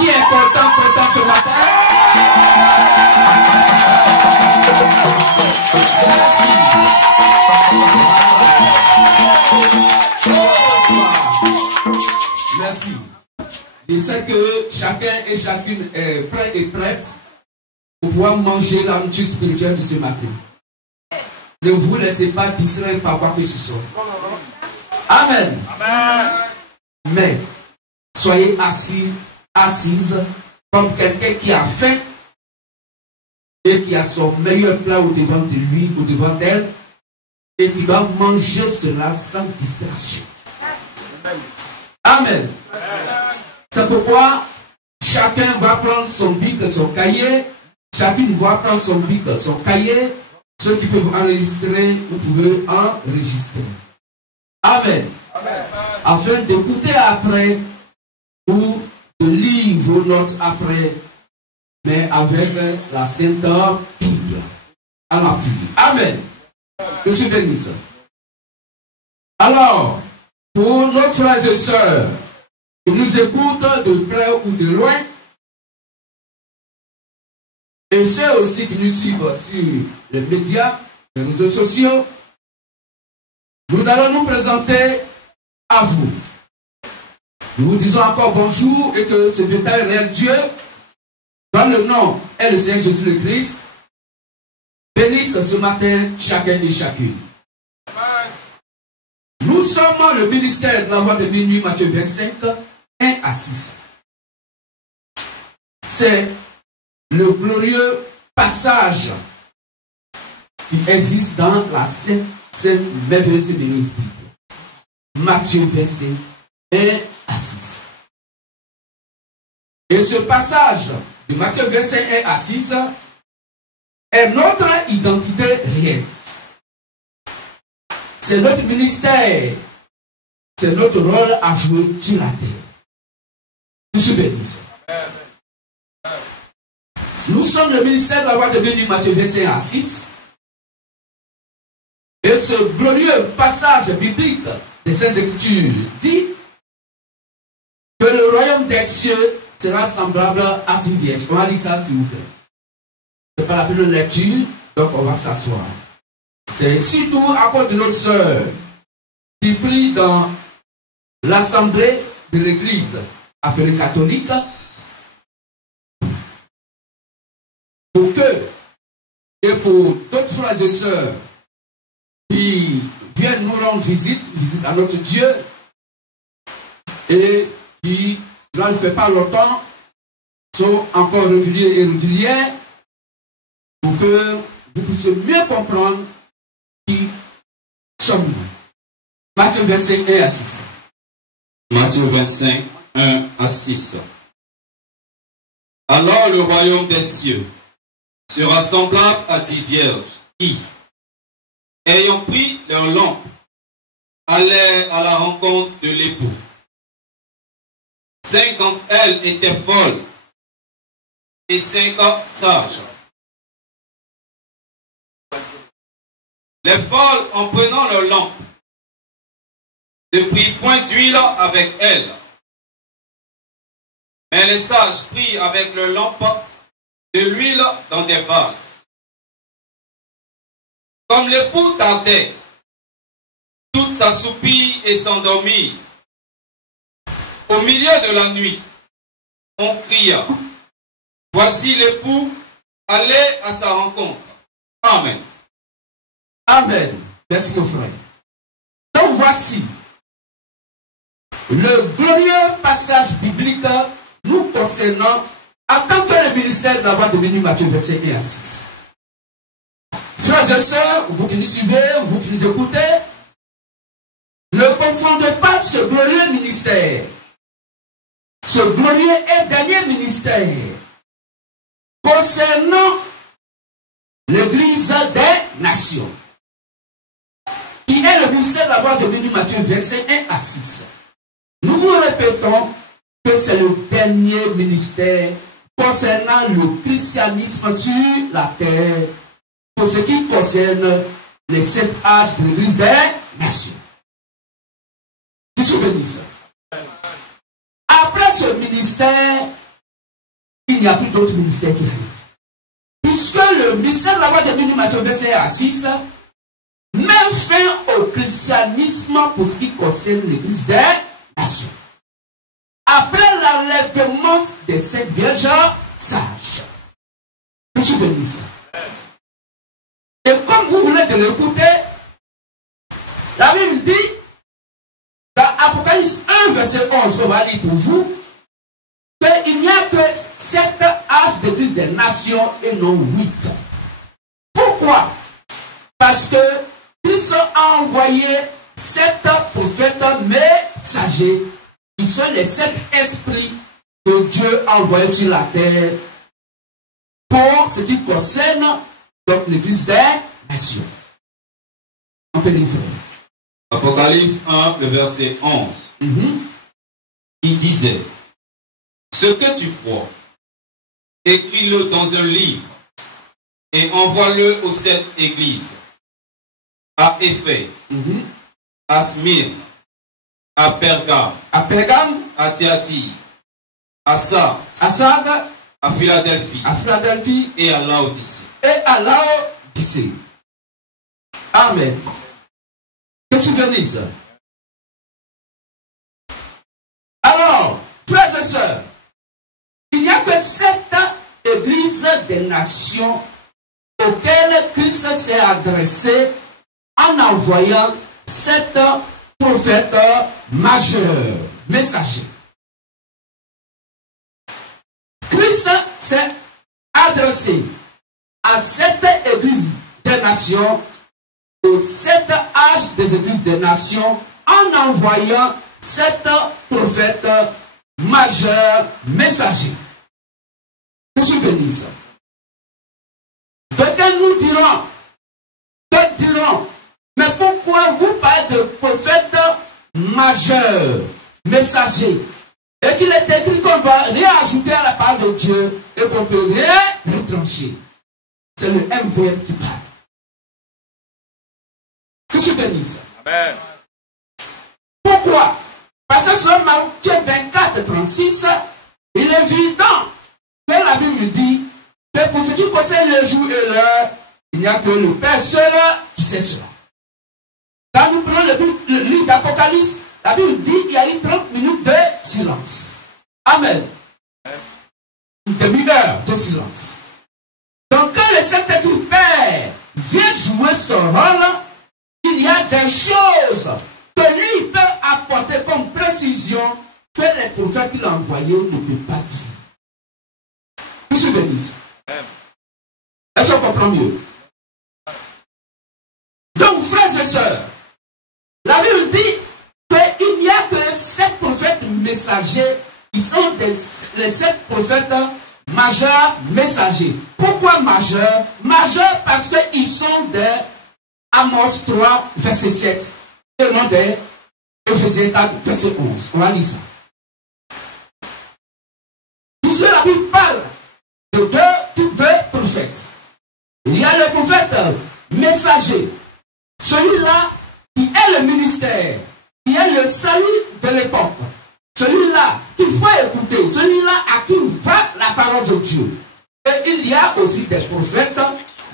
Qui est content ce matin? Merci. Merci. Je sais que chacun et chacune est prêt et prête pour pouvoir manger la nourriture spirituelle de ce matin. Ne vous laissez pas distraire par quoi que ce soit. Amen. Amen. Mais soyez assis, assises comme quelqu'un qui a faim et qui a son meilleur plat au devant de lui, au devant d'elle, et qui va manger cela sans distraction. Amen. C'est pourquoi chacun va prendre son bic, son cahier, chacune va prendre son bic, son cahier. Ceux qui peuvent enregistrer, vous pouvez enregistrer. Amen. Amen. Afin d'écouter après ou de lire vos notes après, mais avec la Sainte Bible en appui. Amen. Que je bénisse. Alors, pour nos frères et sœurs qui nous écoutent de près ou de loin, et ceux aussi qui nous suivent sur les médias, les réseaux sociaux, nous allons nous présenter à vous. Nous vous disons encore bonjour et que ce véritable réel Dieu, dans le nom et le Seigneur Jésus le Christ, bénisse ce matin chacun et chacune. Nous sommes le ministère de la voix de minuit, Matthieu 25, 1 à 6. C'est le glorieux passage qui existe dans la Sainte merveilleuse Bible. Matthieu 25, 1 à 6. Et ce passage de Matthieu 25, 1 à 6 est notre identité réelle. C'est notre ministère. C'est notre rôle à jouer sur la terre. Je suis béni. Nous sommes le ministère de la voix de Dieu, Matthieu 25 à 6. Et ce glorieux passage biblique des Saintes Écritures dit que le royaume des cieux sera semblable à une vierge. On va lire ça s'il vous plaît. C'est pas la première lecture, donc on va s'asseoir. C'est surtout à cause de notre sœur qui prie dans l'assemblée de l'église appelée catholique pour que, et pour d'autres frères et sœurs qui viennent nous rendre visite à notre Dieu et qui, là ne fait pas longtemps, sont encore réguliers et réguliers pour que vous puissiez mieux comprendre qui sommes-nous. Matthieu 25, 1 à 6. Matthieu 25, 1 à 6. Alors le royaume des cieux sera semblable à 10 vierges qui, ayant pris leurs lampes, allèrent à la rencontre de l'époux. 5 d'entre elles étaient folles et 5 sages. Les folles, en prenant leurs lampes, ne prirent point d'huile avec elles. Mais les sages prirent avec leurs lampes de l'huile dans des vases. Comme l'époux tardait, toutes s'assoupirent et s'endormirent. Au milieu de la nuit, on cria, voici l'époux, allez à sa rencontre. Amen. Amen. Merci mon frère. Donc voici le glorieux passage biblique nous concernant en tant que le ministère de la voix de Béni Matthieu 25 1 à 6. Frères et sœurs, vous qui nous suivez, vous qui nous écoutez, ne confondez pas ce glorieux ministère, ce glorieux et dernier ministère concernant l'Église des nations, qui est le ministère de la voix de Béni Matthieu 25 1 à 6. Nous vous répétons que c'est le dernier ministère concernant le christianisme sur la terre, pour ce qui concerne les 7 âges de l'Église des nations. Je suis béni. Après ce ministère, il n'y a plus d'autres ministères qui arrivent. Puisque le ministère de la loi de Béni Matthieu verset à 6 met fin au christianisme pour ce qui concerne l'église des nations. Après l'enlèvement des 5 vierges sages. Je suis béni ça. Et comme vous venez de l'écouter, la Bible dit, dans Apocalypse 1, verset 11, on va lire pour vous, qu'il n'y a que 7 âges d'église des nations et non 8. Pourquoi? Parce que Christ a envoyé 7 prophètes messagers, qui sont les 7 esprits que Dieu a envoyés sur la terre pour ce qui concerne donc l'église des nations. On peut lire. Apocalypse 1, le verset 11. Il disait, ce que tu vois, écris-le dans un livre et envoie-le aux 7 églises. À Éphèse, à Smyrne, à Pergame, à Thyatire, à Sardes, à Philadelphie, et à Laodicée. Amen. Que tu bénisses. Alors, frères et sœurs, il n'y a que 7 églises des nations auxquelles Christ s'est adressé en envoyant 7 prophètes majeurs, messagers. Christ s'est adressé à 7 églises des nations, aux 7 âges des églises des nations, en envoyant 7 prophètes majeurs, messagers. Je suis béni ça. D'autres nous diront, mais pourquoi vous parlez de prophètes majeurs, messagers, et qu'il est écrit qu'on va rien ajouter à la parole de Dieu et qu'on peut rien retrancher? C'est le MVM qui parle. Que je bénisse. Amen. Pourquoi? Parce que sur Matthieu 24, 36, il est évident que la Bible dit que pour ce qui concerne le jour et l'heure, il n'y a que le Père seul qui sait cela. Quand nous prenons le livre d'Apocalypse, la Bible dit qu'il y a eu 30 minutes de silence. Amen. Une demi-heure de silence. Donc quand le Saint-Esprit vient jouer son rôle, il y a des choses que lui peut apporter comme précision que les prophètes qu'il a envoyés ne peuvent pas dire. Je suis béni. Est-ce qu'on comprend mieux? Donc, frères et sœurs, la Bible dit qu'il n'y a que 7 prophètes messagers qui sont les 7 prophètes majeurs messagers. Pourquoi majeurs? Majeurs parce qu'ils sont des Amos 3, verset 7, et non des Éphésiens 4, verset 11. On va lire ça. Puisque la Bible parle de 2 types de prophètes. Il y a le prophète messager, celui-là qui est le ministère, qui est le salut de l'époque, celui-là qu'il faut écouter, celui-là à qui va la parole de Dieu. Et il y a aussi des prophètes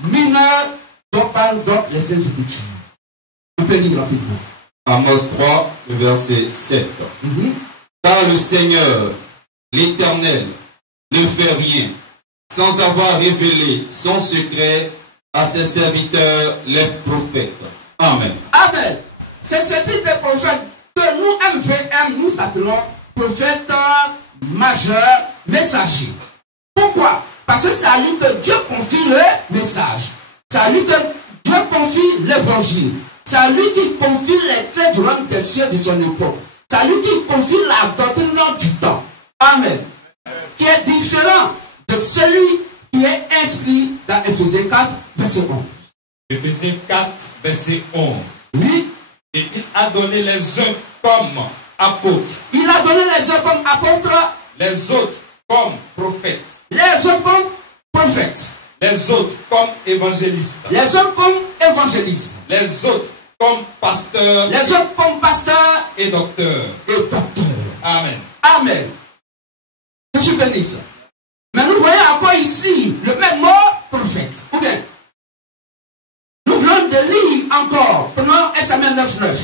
mineurs dont parlent donc les saints Écritures. On peut lire rapidement. Amos 3, le verset 7. Car le Seigneur, l'Éternel, ne fait rien sans avoir révélé son secret à ses serviteurs, les prophètes. Amen. Amen. C'est ce type de prophète que nous, MVM, nous appelons prophètes majeurs, messagers. Pourquoi? Parce que c'est à lui que Dieu confie le message. C'est à lui que Dieu confie l'évangile. C'est à lui qui confie les clés du royaume des cieux de son époque. C'est à lui qui confie la doctrine du temps. Amen. Qui est différent de celui qui est inscrit dans Éphésiens 4, verset 11. Éphésiens 4, verset 11. Oui. Et il a donné les uns comme apôtres. Il a donné les uns comme apôtres. Les autres comme prophètes. Les autres comme prophètes. Les autres comme évangélistes. Les autres comme évangélistes. Les autres comme pasteurs. Les autres comme pasteurs et docteurs. Et docteurs. Amen. Amen. Je suis béni. Mais nous Nous voyons encore ici le même mot prophète. Ou bien, nous venons de lire encore. Prenons 1 Samuel 9:9.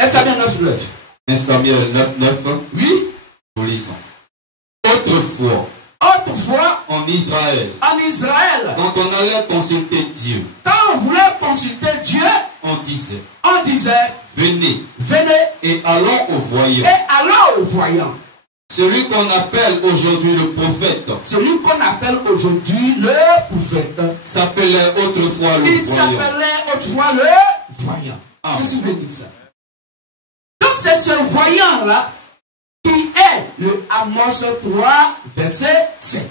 1 Samuel 9:9. 1 Samuel 9:9. Oui. Nous lisons. Autrefois, en Israël, quand on allait consulter Dieu, quand on voulait consulter Dieu, on disait, venez et allons au voyant. Celui qu'on appelle aujourd'hui le prophète, s'appelait autrefois le voyant. Je suis béni ça. Donc c'est ce voyant-là qui est le Amos 3, verset 7.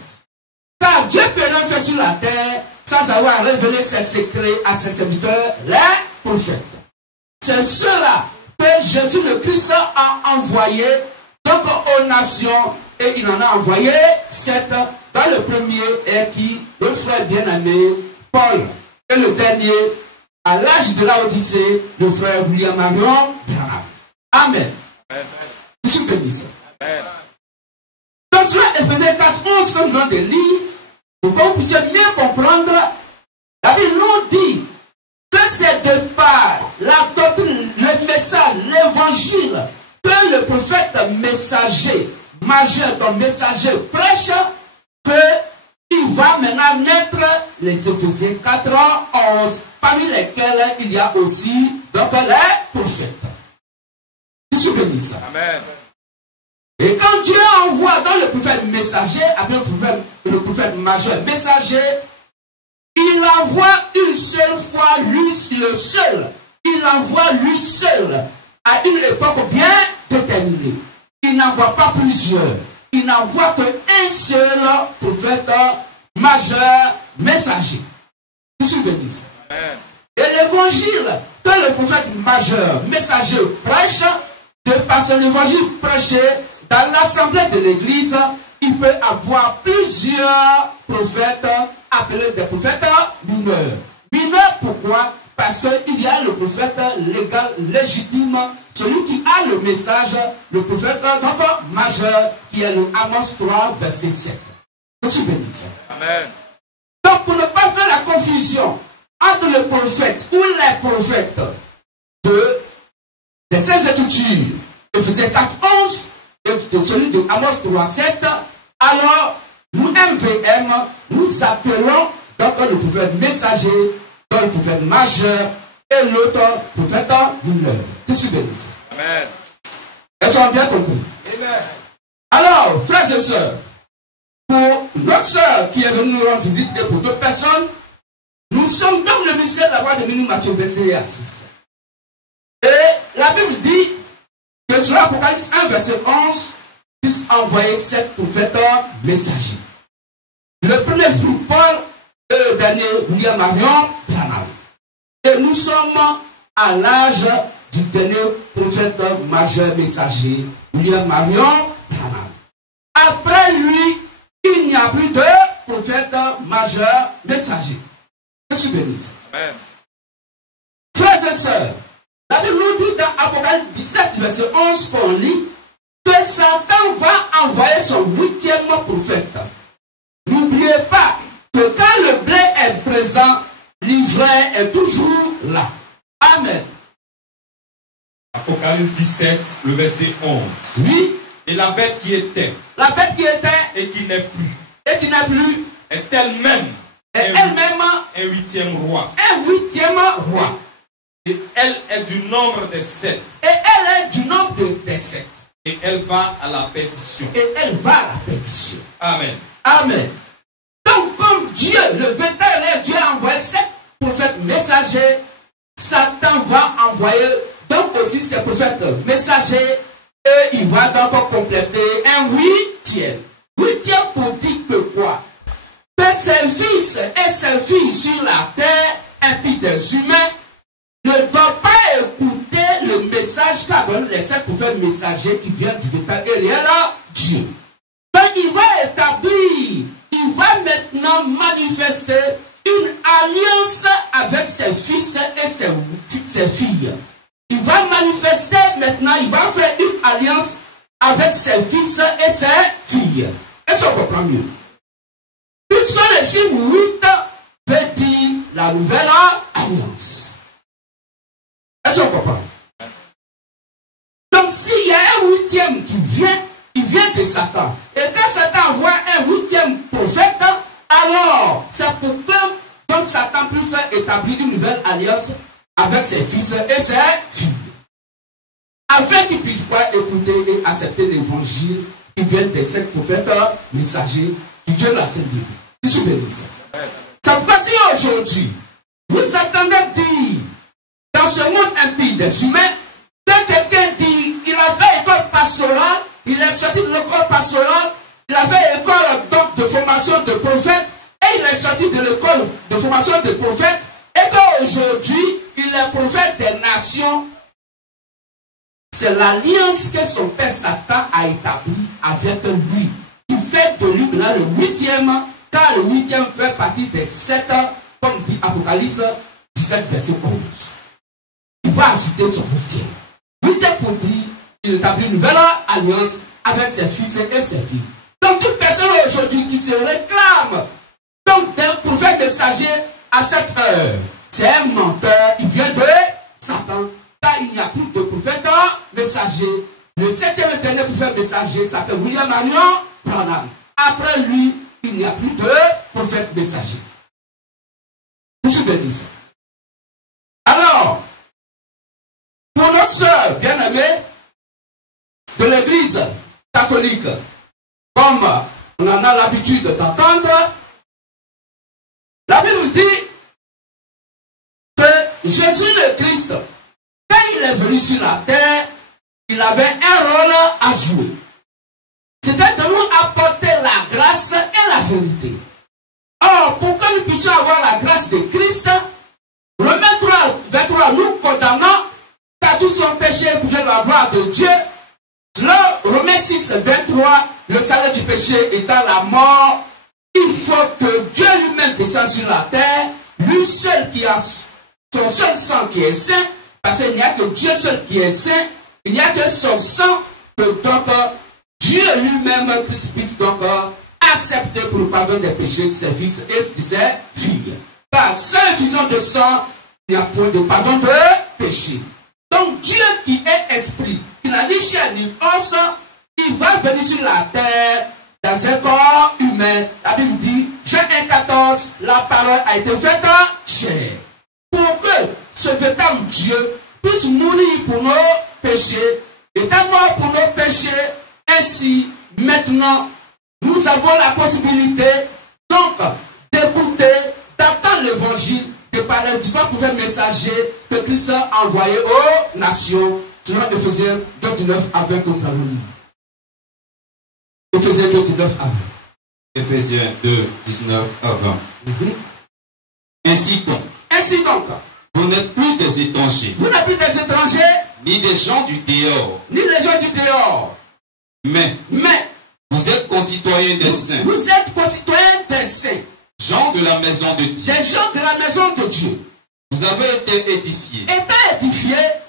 Car Dieu peut rien faire sur la terre sans avoir révélé ses secrets à ses serviteurs, les prophètes. C'est cela que Jésus le Christ a envoyé donc aux nations, et il en a envoyé 7. Dans le premier est qui, le frère bien-aimé Paul, et le dernier, à l'âge de la Odyssée, le frère William Marion. Amen. Je suis béni ça. Donc sur Éphésiens 4:11 que nous venons de lire, pour que vous puissiez mieux comprendre, la Bible nous dit que c'est de par la doctrine, le message, l'évangile, que le prophète messager, majeur, donc messager prêche, qu'il va maintenant naître les Éphésiens 4:11, parmi lesquels il y a aussi donc les prophètes. Je suis béni ça. Amen. Et quand Dieu envoie dans le prophète messager, après le prophète majeur messager, il envoie une seule fois lui le seul. Il envoie lui seul à une époque bien déterminée. Il n'envoie pas plusieurs. Il n'envoie qu'un seul prophète majeur messager. Je suis béni. Et l'évangile que le prophète majeur messager prêche, de par son évangile prêché dans l'assemblée de l'église, il peut avoir plusieurs prophètes appelés des prophètes mineurs. Mineurs pourquoi? Parce qu'il y a le prophète légal, légitime, celui qui a le message, le prophète donc majeur, qui est le Amos 3, verset 7. Je suis béni. Amen. Donc pour ne pas faire la confusion entre le prophète ou les prophètes des Saintes Écritures, Éphésiens 4:11, et celui de Amos 3:7, alors nous MVM, nous appelons donc le prophète messager, donc le prophète majeur et l'autre prophète mineur. Je suis béni. Amen. Elles sont bien compris. Amen. Alors, frères et sœurs, pour notre sœur qui est venue nous rendre visite et pour d'autres personnes, nous sommes dans le mystère de la voix de Minou Matthieu, verset 6. Et la Bible dit que sur l'Apocalypse 1, verset 11, Christ a envoyé 7 prophètes messagers. Le premier fut Paul et le dernier William Marion Branham. Et nous sommes à l'âge du dernier prophète majeur messager, William Marion Branham. Après lui, il n'y a plus de prophète majeur messager. Je suis béni. Amen. Frères et sœurs, la Bible nous dit dans Apocalypse 17, verset 11, qu'on lit que Satan va envoyer son 8e prophète. N'oubliez pas que quand le blé est présent, l'ivraie est toujours là. Amen. Apocalypse 17, le verset 11. Oui. Et la bête qui était, et qui n'est plus, est elle-même un 8e roi. Un 8e roi. Et elle est du nombre des 7. Et elle est du nombre des 7. Et elle va à la perdition. Et elle va à la perdition. Amen. Amen. Donc, comme Dieu, le vétérinaire, Dieu a envoyé 7 prophètes messagers, Satan va envoyer donc aussi ces prophètes messagers, et il va donc compléter un 8e. 8e pour dire que quoi? Que ses fils et ses filles sur la terre, ainsi des humains, ne doivent pas écouter le message qu'a donné les 7 prophètes messagers qui viennent du vétérinaire Dieu. Donc il va établir, il va maintenant manifester une alliance avec ses fils et ses filles. Il va manifester ses filles. Est-ce qu'on comprend mieux? Puisque le chiffre 8 veut dire la nouvelle alliance. Est-ce qu'on comprend? Donc s'il y a un huitième qui vient, il vient de Satan. Et quand Satan envoie un huitième prophète, alors c'est pour que donc Satan puisse établir une nouvelle alliance avec ses fils et ses filles. Afin qu'ils puissent pas écouter et accepter l'évangile qui vient de ces prophètes messagers qui viennent de la Sainte Bible. Je suis béni. Ça veut pas dire aujourd'hui, vous attendez dire, dans ce monde impie des humains, quand quelqu'un dit, il a fait école pastorale, il est sorti de l'école pastorale, il a fait école donc, de formation de prophète, et il est sorti de l'école de formation de prophète, et qu'aujourd'hui, il est prophète des nations. C'est l'alliance que son père Satan a établie avec lui, qui fait de lui maintenant le huitième, car le huitième fait partie des 7, comme dit Apocalypse 17, verset 11. Il va ajouter son huitième. Huitième pour dire, il établit une nouvelle alliance avec ses fils et ses filles. Donc toute personne aujourd'hui qui se réclame donc d'un prophète messager à cette heure, c'est un menteur, il vient de Satan. Car il n'y a plus de prophète messager. Le septième et dernier prophète messager s'appelle William Marion Branham. Après lui, il n'y a plus de prophète messager. Je suis béni. Alors, pour notre sœur bien-aimée de l'église catholique, comme on en a l'habitude d'entendre, la Bible dit que Jésus le Christ, quand il est venu sur la terre, il avait un rôle à jouer. C'était de nous apporter la grâce et la vérité. Or, pour que nous puissions avoir la grâce de Christ, Romains 3, 23 nous condamnons car tous sont péchés pour la gloire de Dieu. Romains 6, 23, le salaire du péché étant la mort, il faut que Dieu lui-même descende sur la terre, lui seul qui a son seul sang qui est saint, parce qu'il n'y a que Dieu seul qui est saint, il n'y a que son sang que donc Dieu lui-même puisse donc accepter pour le pardon des péchés de ses fils et de ses filles. Par seule infusion de sang, il n'y a point de pardon de péché. Donc Dieu qui est esprit, qui n'a ni chair ni os, il va venir sur la terre dans un corps humain. La Bible dit, Jean 1,14, la parole a été faite chair. Pour que ce véritable Dieu puisse mourir pour nos péchés, étant mort pour nos péchés, ainsi maintenant nous avons la possibilité donc d'écouter, d'entendre l'évangile, de parler du prophète messager que Christ a envoyé aux nations, selon Éphésiens 2,19 avec notre ami. Éphésiens 2,19 à 20. Éphésiens 2,19 à 20. Ainsi donc, vous n'êtes plus des étrangers. Vous n'êtes plus des étrangers. Ni des gens du dehors. Ni les gens du dehors. Mais vous êtes concitoyens des saints. Vous êtes concitoyens des saints. Gens de la maison de Dieu. Des gens de la maison de Dieu. Vous avez été édifiés.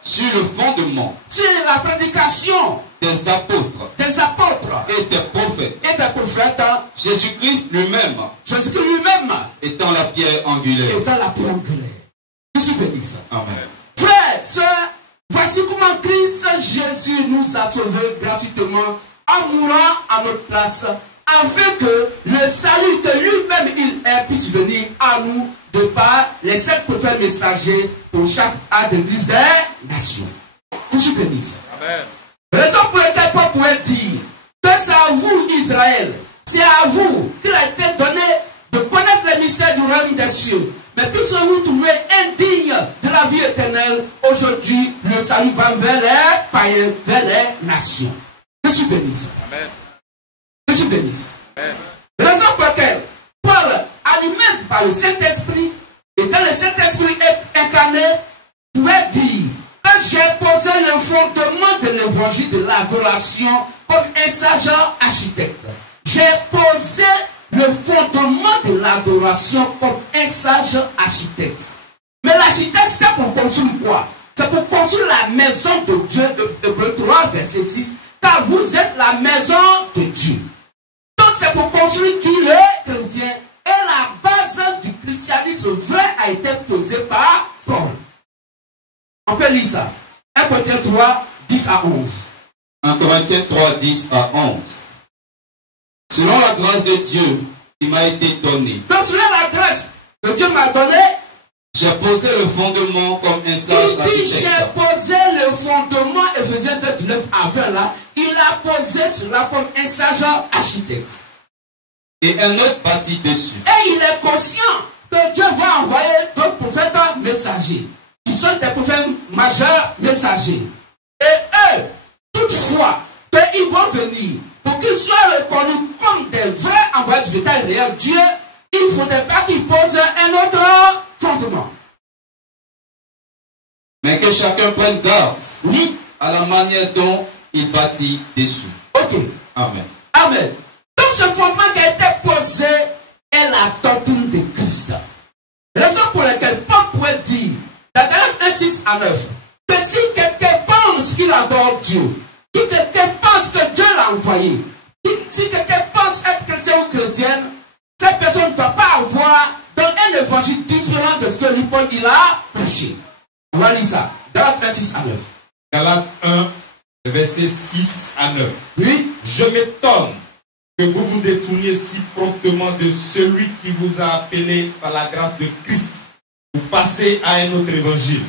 Sur le fondement. Sur la prédication. Des apôtres. Et des prophètes. Jésus-Christ lui-même. Étant la pierre angulaire. Je suis béni ça. Amen. Frères, sœurs, voici comment Christ Jésus nous a sauvés gratuitement en mourant à notre place, afin que le salut que lui-même il puisse venir à nous de par les 7 prophètes messagers pour chaque âge d'église des nations. Je suis béni ça. Amen. Raison pour laquelle Paul pourrait dire que c'est à vous, Israël, c'est à vous qu'il a été donné de connaître les mystères du royaume des cieux. Mais puisque vous trouvez indigne de la vie éternelle, aujourd'hui, le salut va vers les païens, vers les nations. Je suis béni. Amen. Je suis béni. Amen. Raison pour laquelle Paul, animé par le Saint-Esprit, et quand le Saint-Esprit est incarné, pouvait dire que j'ai posé le fondement de l'évangile de l'adoration comme un sage architecte. J'ai posé le fondement de l'adoration comme un sage architecte. Mais l'architecte, c'est pour construire quoi? C'est pour construire la maison de Dieu, Hébreux 3, verset 6. Quand car vous êtes la maison de Dieu. Donc c'est pour construire qui est chrétien. Et la base du christianisme vrai a été posée par Paul. On peut lire ça. 1 Corinthiens 3, 10 à 11. 1 Corinthiens 3, 10 à 11. Selon la grâce de Dieu qui m'a été donnée. Donc selon la grâce que Dieu m'a donnée, j'ai posé le fondement comme un sage architecte. J'ai posé le fondement, Ephésiens 2, 19 à 20 là. Il a posé cela comme un sage architecte. Et un autre bâtit dessus. Et il est conscient que Dieu va envoyer d'autres prophètes messagers. Qui sont des prophètes majeurs messagers. Et eux, toutefois, qu'ils vont venir, pour qu'ils soient reconnus comme des vrais envoyés du véritable réel Dieu, il ne faudrait pas qu'ils posent un autre fondement. Mais que chacun prenne garde, oui, à la manière dont il bâtit dessus. Ok. Amen. Amen. Donc ce fondement qui a été posé est la doctrine de Christ. Raison pour laquelle Paul pourrait dire, dans Galates 1, 6 à 9, que si quelqu'un pense qu'il adore Dieu, si quelqu'un pense que Dieu l'a envoyé, si quelqu'un pense être chrétien ou chrétienne, cette personne ne doit pas avoir dans un évangile différent de ce que lui, Paul, il a prêché. On va lire ça. Galates 1, 6 à 9. Galates 1, verset 6 à 9. Oui. Je m'étonne que vous vous détourniez si promptement de celui qui vous a appelé par la grâce de Christ pour passer à un autre évangile.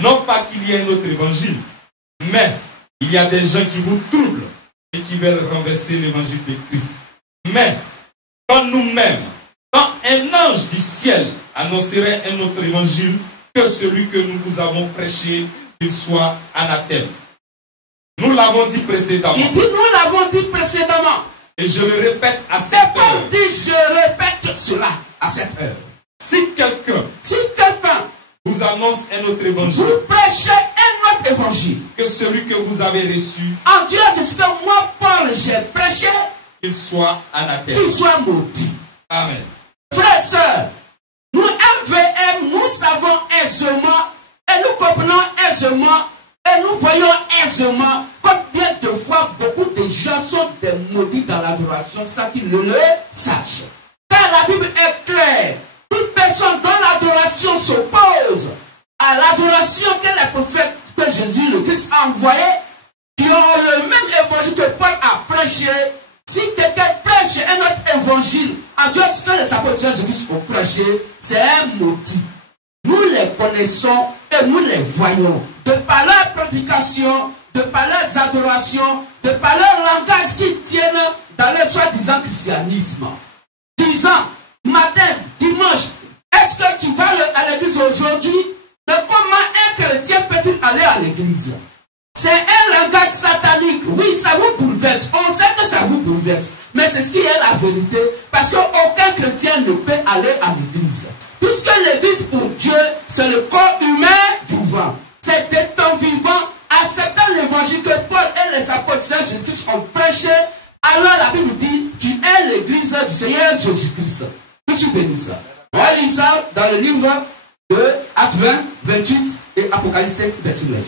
Non pas qu'il y ait un autre évangile, mais il y a des gens qui vous troublent et qui veulent renverser l'évangile de Christ. Mais quand nous-mêmes, quand un ange du ciel annoncerait un autre évangile que celui que nous vous avons prêché, qu'il soit anathème. Nous l'avons dit précédemment. Il dit nous l'avons dit précédemment. Et je le répète à cette heure. Dit je répète cela à cette heure. Si quelqu'un vous annonce un autre évangile, vous prêchez un autre évangile que celui que vous avez reçu, en Dieu de ce que moi Paul j'ai prêché, qu'il soit anathème, qu'il soit maudit. Amen. Frères et sœurs, nous MVM, nous savons aisément et nous comprenons aisément et nous voyons aisément combien de fois beaucoup de gens sont des maudits dans l'adoration sans qu'ils ne le sachent. Car la Bible est claire. Toute personne dont l'adoration s'oppose à l'adoration que les prophètes, que Jésus le Christ a envoyé, qui ont le même évangile que Paul a prêché, si quelqu'un prêche un autre évangile, en Dieu, ce que les apôtres de Jésus ont prêché, c'est un maudit. Nous les connaissons et nous les voyons. De par leur prédication, de par leurs adorations, de par leur langage qui tiennent dans le soi-disant christianisme. Disant, matin, dimanche, est-ce que tu vas à l'église aujourd'hui? Mais comment un chrétien peut-il aller à l'église? C'est un langage satanique. Oui, ça vous bouleverse. On sait que ça vous bouleverse. Mais c'est ce qui est la vérité. Parce qu'aucun chrétien ne peut aller à l'église. Puisque l'église pour Dieu, c'est le corps humain vivant. C'est des temps vivants, acceptant l'évangile que Paul et les apôtres Saint Jésus-Christ ont prêché. Alors la Bible dit, tu es l'église du Seigneur Jésus-Christ. Je suis béni ça. On va lire ça dans le livre de Actes 20, 28 et Apocalypse 5, verset 9.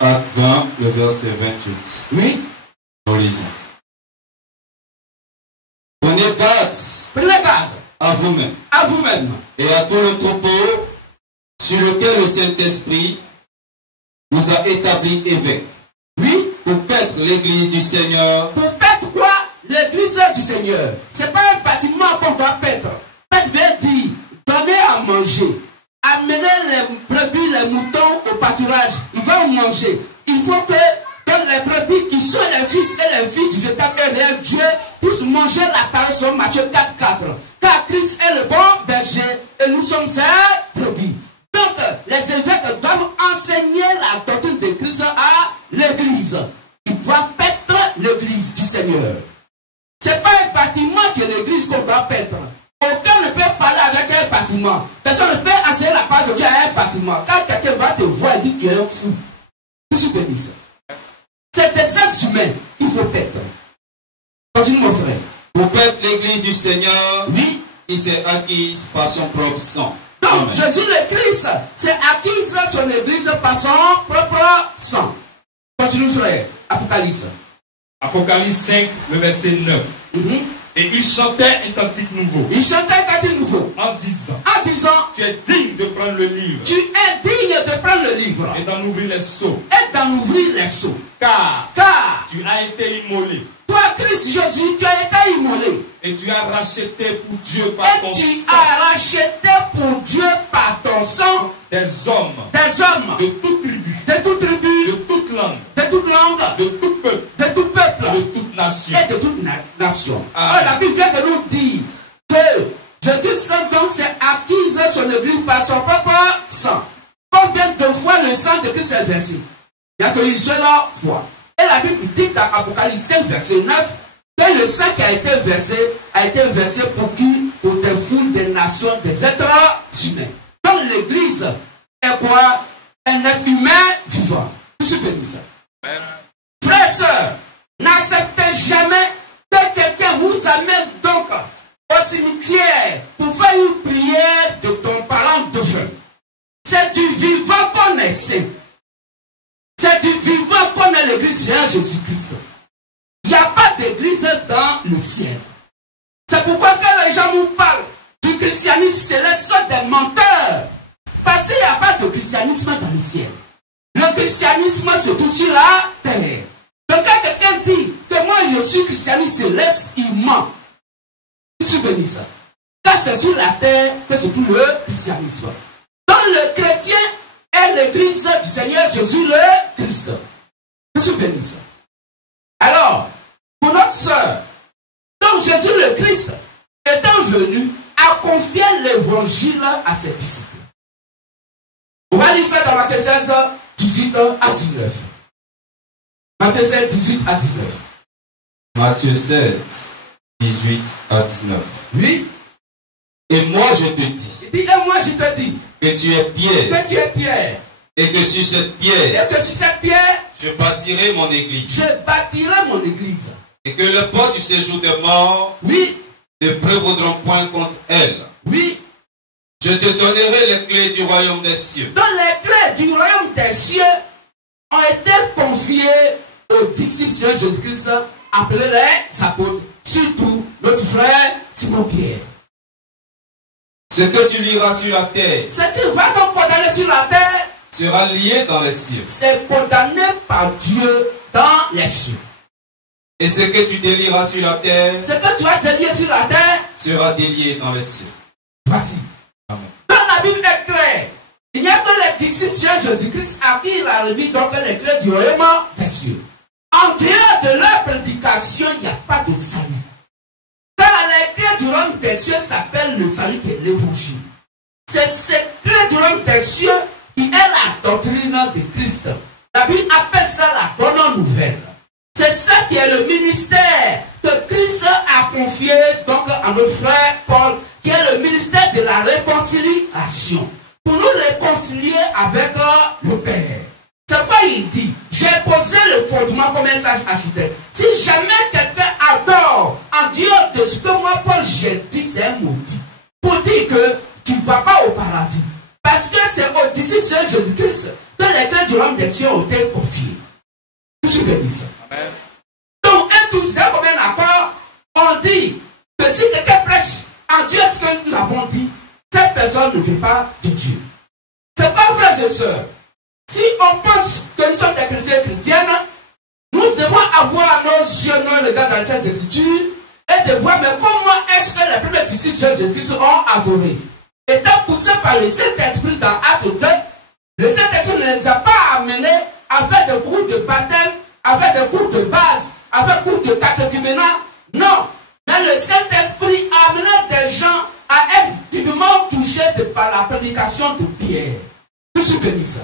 Actes 20, le verset 28. Oui. Nous lisons. Prenez garde à vous-même. À vous-même. Et à tout le troupeau sur lequel le Saint-Esprit vous a établi évêque. Oui. Pour paître l'église du Seigneur. Pour paître quoi? L'église du Seigneur. C'est pas un bâtiment qu'on doit paître. Paître veut dire donner à manger. Amener les brebis, les moutons au pâturage. Ils vont manger. Il faut que les brebis qui sont les fils et les filles du véritable et réel Dieu puissent manger la parole sur Matthieu 4, 4. Car Christ est le bon berger et nous sommes ses brebis. Donc, les évêques doivent enseigner la doctrine de Christ à l'église. Ils doivent paître l'église du Seigneur. Ce n'est pas un bâtiment que l'église qu'on doit paître. Aucun ne peut parler avec un bâtiment. Personne ne peut enseigner la parole de Dieu à un bâtiment. Quand quelqu'un va te voir et dit que tu es un fou, je suis béni. C'est des êtres humains qu'il faut paître. Continue mon frère. Pour paître l'église du Seigneur, oui, il s'est acquise par son propre sang. Donc, Jésus le Christ s'est acquise son église par son propre sang. continue frère. Apocalypse. Apocalypse 5, le verset 9. Et il chantait un cantique nouveau. Il chantait un cantique nouveau. En disant. Tu es digne de prendre le livre. Tu es digne de prendre le livre. Et d'en ouvrir les sceaux. Car tu as été immolé. Toi, Christ Jésus, tu as été immolé. Et tu as racheté pour Dieu par ton sang. Tu as racheté pour Dieu par ton sang des hommes. De toute tribu. De toute tribu. De toute langue. De toute langue. De tout peuple. De tout peuple. De toute nation. Et de toute nation. Alors, la Bible vient de nous dire que Jésus donc s'est acquise son église par son propre sang. Combien de fois le sang de Christ est versé? Il n'y a qu'une seule fois. Et la Bible dit dans Apocalypse 5, verset 9, que le sang qui a été versé pour qui? Pour des foules, des nations, des êtres humains. Donc l'église est quoi? Un être humain vivant. Je suis béni ça. Frères et sœurs, n'acceptez jamais que quelqu'un vous amène donc au cimetière pour faire une prière de ton parent de feu. C'est du vivant qu'on essaie. C'est du vivant qu'on est l'église de Jésus-Christ. Il n'y a pas d'église dans le ciel. C'est pourquoi quand les gens nous parlent du christianisme céleste, sont des menteurs. Parce qu'il n'y a pas de christianisme dans le ciel. Le christianisme se trouve sur la terre. Donc quand quelqu'un dit que moi je suis christianiste céleste, il ment. Je suis béni ça. Car c'est sur la terre que se trouve le christianisme. Donc le chrétien est l'église du Seigneur Jésus le Christ. Je suis béni ça. Alors, pour notre sœur, donc Jésus le Christ, étant venu, a confié l'évangile à ses disciples. On va lire ça dans Matthieu 16, 18 à 19. Matthieu 16, 18 à 19. Matthieu 16, 18 à 19. Oui. Et moi je te dis. Il dit, et moi je te dis. Que tu es Pierre. Que tu es Pierre. Et que sur cette pierre. Et que sur cette pierre. Je bâtirai mon église. Je bâtirai mon église. Et que le port du séjour des morts. Oui. Ne prévaudront point contre elle. Oui. Je te donnerai les clés du royaume des cieux. Donc les clés du royaume des cieux ont été confiées aux disciples de Jésus-Christ, appelés les apôtres, surtout notre frère Simon-Pierre. Ce que tu liras sur la terre, ce qui va donc condamner sur la terre, sera lié dans les cieux. C'est condamné par Dieu dans les cieux. Et ce que tu délieras sur la terre, ce que tu vas délier sur la terre, sera délié dans les cieux. Voici. Amen. Dans la Bible est claire. Il n'y a que les disciples de Jésus-Christ à qui il a remis donc les clés du royaume des cieux. En dehors de leur prédication, il n'y a pas de salut. Car les clés du royaume des cieux s'appellent le salut qui est l'évangile. C'est cette clé du royaume des cieux qui est la doctrine de Christ. La Bible appelle ça la bonne nouvelle. C'est ça qui est le ministère que Christ a confié donc à notre frère Paul, qui est le ministère de la réconciliation. Pour nous réconcilier avec le Père. C'est pourquoi il dit, j'ai posé le fondement comme un sage architecte. Si jamais quelqu'un adore en Dieu de ce que moi Paul j'ai dit, c'est un maudit. Pour dire que tu ne vas pas au paradis. Parce que c'est au disciple de Jésus-Christ que les clés du royaume des cieux ont été confiées. Je suis béni ça. Amen. Donc, et tous, dans combien d'accord, on dit que si quelqu'un prêche en Dieu ce que nous avons dit, cette personne ne fait pas de Dieu. C'est pas frères et sœurs. Si on pense que nous sommes des chrétiens et chrétiennes, nous devons avoir nos yeux, nos regards dans ces écritures et de voir mais comment est-ce que les premiers disciples de Jésus-Christ ont adoré. Étant poussés par le Saint-Esprit dans Actes 2, le Saint-Esprit ne les a pas amenés à faire des cours de baptême, à faire des cours de base, à faire des cours de catéchuménat. Non. Mais le Saint-Esprit a amené des gens à être vivement touchés par la prédication de Pierre. Je suis béni ça.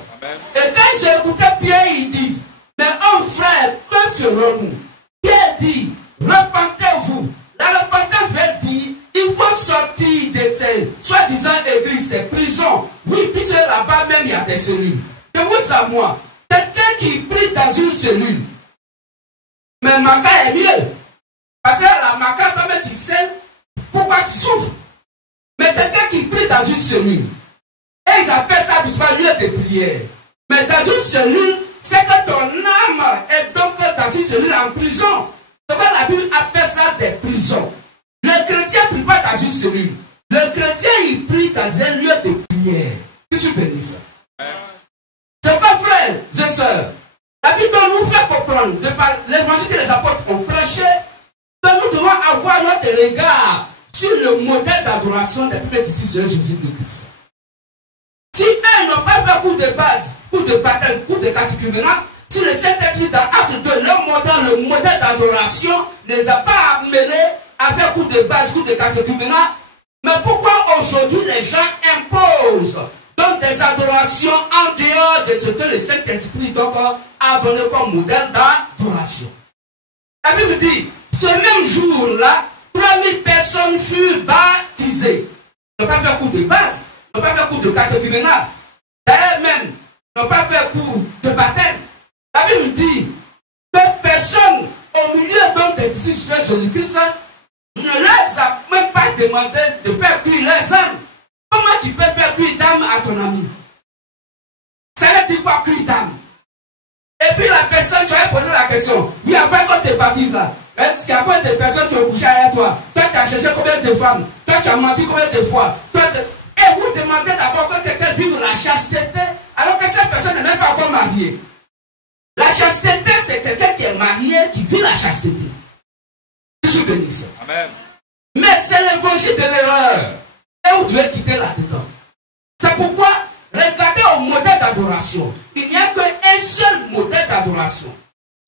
Et quand j'ai écouté Pierre, ils disent, mais homme frère, que ferons-nous? Pierre dit, repentez-vous. La repentance veut dire, il faut sortir de ces soi-disant églises, ces prisons. Oui, puisque là-bas même il y a des cellules. Que vous à moi, quelqu'un qui prie dans une cellule, mais Maca est mieux. Parce que la Maca, toi-même tu sais pourquoi tu souffres. Mais quelqu'un qui prie dans une cellule, et ils appellent ça lieu de prière. Mais dans une cellule, c'est que ton âme est donc dans une cellule en prison. C'est pourquoi la Bible appelle ça des prisons. Le chrétien ne prie pas dans une cellule. Le chrétien, il prie dans un lieu de prière. Je suis béni ça. C'est pas vrai, et sœurs. La Bible nous fait comprendre, de par l'évangile que les apôtres ont prêché, que nous devons avoir notre regard sur le modèle d'adoration des premiers disciples de Jésus-Christ. Si eux n'ont pas fait cours de base, cours de baptême, cours de catéchuménat, si le Saint-Esprit dans Acte 2 leur montrant le modèle d'adoration ne les a pas amenés à faire cours de base, cours de catéchuménat, mais pourquoi aujourd'hui les gens imposent donc des adorations en dehors de ce que le Saint-Esprit a donné comme modèle d'adoration? La Bible dit, ce même jour-là, 3000 personnes furent baptisées. Ils n'ont pas fait cours de base, ils n'ont pas fait cours de catéchuménat. D'ailleurs même, ils n'ont pas fait cours de baptême. La Bible dit que personne au milieu donc des disciples de Jésus-Christ ne leur a même pas demandé de faire cuire leurs âmes. Comment tu peux faire cuire d'âme à ton ami? Ça veut dire quoi cuire d'âme? Et puis la personne, tu vas poser la question. Oui, après quand tu te baptises là, c'est après des personnes qui ont couché avec toi. Toi, tu as cherché combien de femmes? Toi, tu as menti combien de fois? Et vous demandez d'abord que quelqu'un vive la chasteté, alors que cette personne n'est même pas encore mariée. La chasteté, c'est quelqu'un qui est marié, qui vit la chasteté. Je suis béni. Amen. Mais c'est l'évangile de l'erreur. Et vous devez quitter là-dedans. C'est pourquoi, regardez au modèle d'adoration. Il n'y a qu'un seul modèle d'adoration.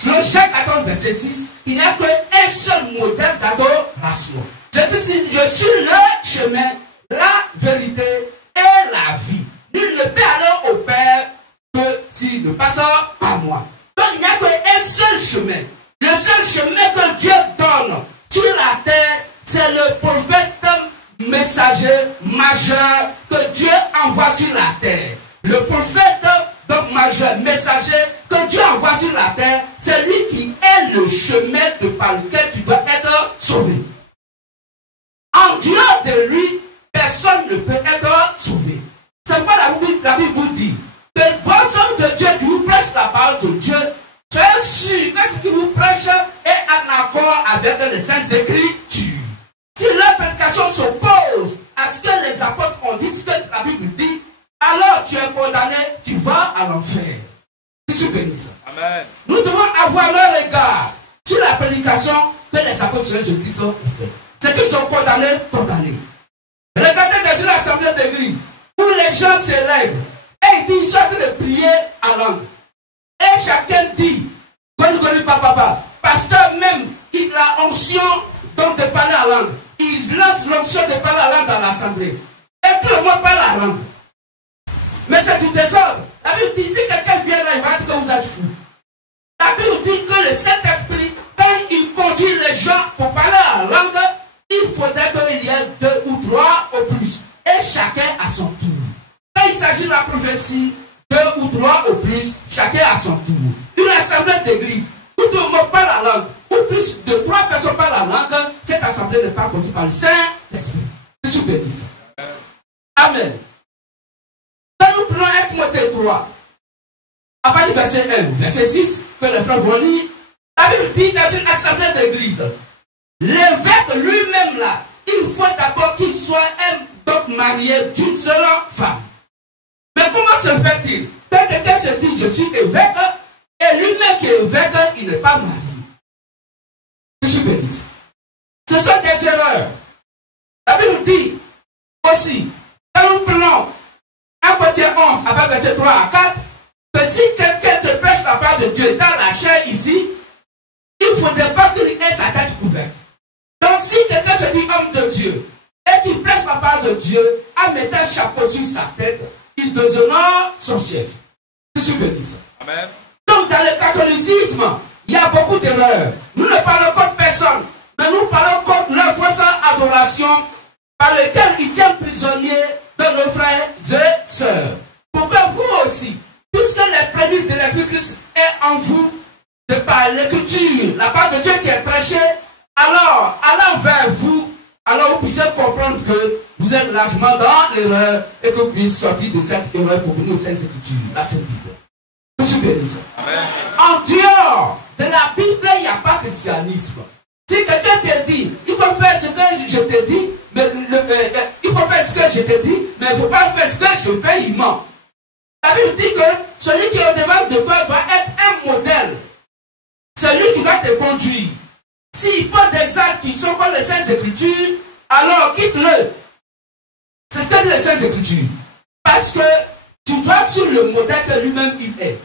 Dans Jacques 14, verset 6, il n'y a qu'un seul modèle d'adoration. Je suis le chemin, la vérité et la vie. Nul ne peut aller au Père que s'il ne passe par moi. Donc il n'y a qu'un seul chemin. Le seul chemin que Dieu donne sur la terre, c'est le prophète messager majeur que Dieu envoie sur la terre. Le prophète donc majeur, messager que Dieu envoie sur la terre, c'est lui qui est le chemin par lequel tu dois être sauvé. En dehors de lui, personne ne peut être sauvé. C'est pourquoi la Bible vous dit que personne de Dieu qui vous prêche la parole de Dieu, soyez sûr que ce qui vous prêche est en accord avec les Saintes Écritures. Si leur prédication s'oppose à ce que les apôtres ont dit, ce que la Bible dit, alors tu es condamné, tu vas à l'enfer. Je suis béni ça. Amen. Nous devons avoir le regard sur la prédication que les apôtres de Jésus-Christ ont fait. C'est qu'ils sont condamnés. Regardez dans une assemblée d'église où les gens s'élèvent et ils disent, ils sont en train de prier à langue. Et chacun dit, pasteur même, il a onction donc de parler à langue. Il lance l'onction de parler à langue dans l'assemblée. Et tout le monde parle à langue. Mais c'est du désordre. La Bible dit, si quelqu'un vient là, il va dire que vous êtes fou. La Bible dit que le Saint-Esprit, quand il conduit les gens pour parler à la langue, il faudrait qu'il y ait 2 ou 3 au plus. Et chacun à son tour. Quand il s'agit de la prophétie, 2 ou 3 au plus, chacun à son tour. Une assemblée d'église, où tout le monde parle la langue, ou plus de 3 personnes parlent la langue, cette assemblée n'est pas conduite par le Saint-Esprit. Je suis béni. Amen. Quand nous prenons 1 Timothée 3, à partir du verset 1, verset 6, que les frères vont lire, la Bible dit dans une assemblée d'église, l'évêque lui-même là, il faut d'abord qu'il soit donc marié d'une seule femme. Mais comment se fait-il? Quand quelqu'un se dit je suis évêque, et lui-même qui est évêque, il n'est pas marié. Je suis béni. Ce sont des erreurs. La Bible dit aussi, quand nous prenons 1 Corinthiens 11, à verset 3 à 4, que si quelqu'un te prêche la parole de Dieu dans la chair ici, il ne faudrait pas qu'il ait sa tête couverte. Donc si quelqu'un se dit homme de Dieu, et qu'il prêche la parole de Dieu, en mettant un chapeau sur sa tête, il déshonore son chef. Je suis béni. Amen. Donc dans le catholicisme, il y a beaucoup d'erreurs. Nous ne parlons contre personne, mais nous parlons contre leur fausse adoration par lesquelles ils tiennent prisonniers de nos frères et sœurs. Pour que vous aussi, puisque les prémices de l'Esprit Christ est en vous, de par l'écriture, la part de Dieu qui est prêchée, alors, allant vers vous, alors vous puissiez comprendre que vous êtes largement dans l'erreur et que vous puissiez sortir de cette erreur pour venir aux Saintes Écritures, la Sainte Bible. Je suis béni ça. En dehors de la Bible, il n'y a pas de christianisme. Si quelqu'un te dit, il faut faire ce que je te dis, mais il faut faire ce que je te dis, mais il ne faut pas faire ce que je fais, il ment. La Bible dit que celui qui est au-devant de toi doit être un modèle. Celui qui va te conduire. S'il porte des actes qui sont comme les Saintes Écritures, alors quitte-le. C'est ce que dit les Saintes Écritures. Parce que tu dois sur le modèle que lui-même il est.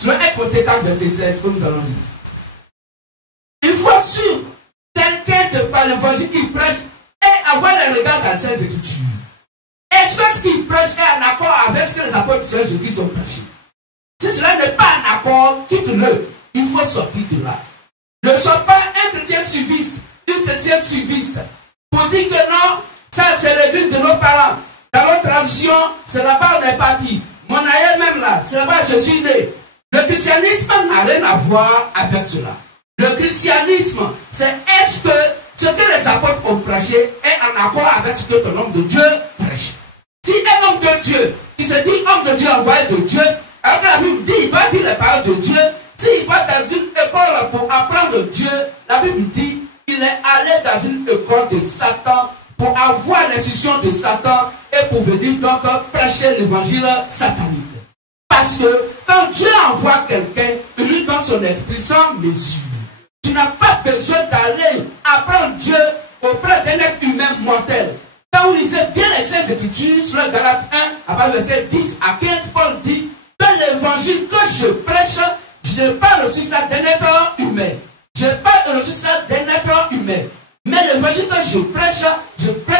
Je vais être 4 verset 16 que nous allons lire. Il faut suivre quelqu'un de par l'évangile qui prêche et avoir le regard dans les Saintes Écritures. Est-ce que ce qu'il prêche est en accord avec ce que les apôtres du Seigneur Jésus-Christ ont prêché? Si cela n'est pas en accord, quitte-le. Il faut sortir de là. Ne sois pas un chrétien suiviste, une chrétienne suiviste. Pour dire que non, ça c'est l'église de nos parents. Dans notre tradition, c'est là-bas on est parti. Mon aïeul même là, c'est là-bas je suis né. Le christianisme n'a rien à voir avec cela. Le christianisme, c'est est-ce que ce que les apôtres ont prêché est en accord avec ce que ton homme de Dieu prêche. Si un homme de Dieu, qui se dit homme de Dieu, envoyé de Dieu, alors que la Bible dit, il va dire les paroles de Dieu, s'il va dans une école pour apprendre Dieu, la Bible dit, il est allé dans une école de Satan pour avoir l'instruction de Satan et pour venir donc prêcher l'évangile satanique. Parce que quand Dieu envoie quelqu'un, il lui donne son esprit sans mesure. Tu n'as pas besoin d'aller apprendre Dieu auprès d'un être humain mortel. Quand vous lisez bien les Saintes Écritures, sur le Galates 1, à partir du verset 10 à 15, Paul dit que l'évangile que je prêche, je n'ai pas reçu ça d'un être humain. Je n'ai pas reçu ça d'un être humain. Mais l'évangile que je prêche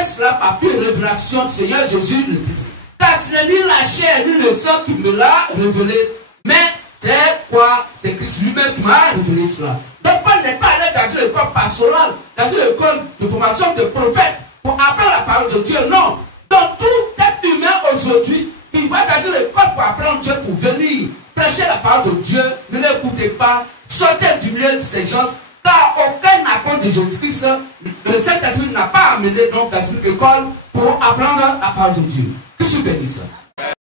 cela par pure révélation du Seigneur Jésus le Christ. Car ce n'est ni la chair ni le sang qui me l'a révélé, mais c'est quoi? C'est Christ lui-même qui m'a révélé cela. Donc Paul n'est pas allé dans une école pastorale, dans une école de formation de prophète, pour apprendre la parole de Dieu. Non. Donc tout être humain aujourd'hui, il va dans une école pour apprendre Dieu, pour venir prêcher la parole de Dieu, ne l'écoutez pas, sortez du milieu de ces gens, car aucun apôtre de Jésus-Christ, le Saint-Esprit n'a pas amené donc dans une école pour apprendre la parole de Dieu. Que je bénisse.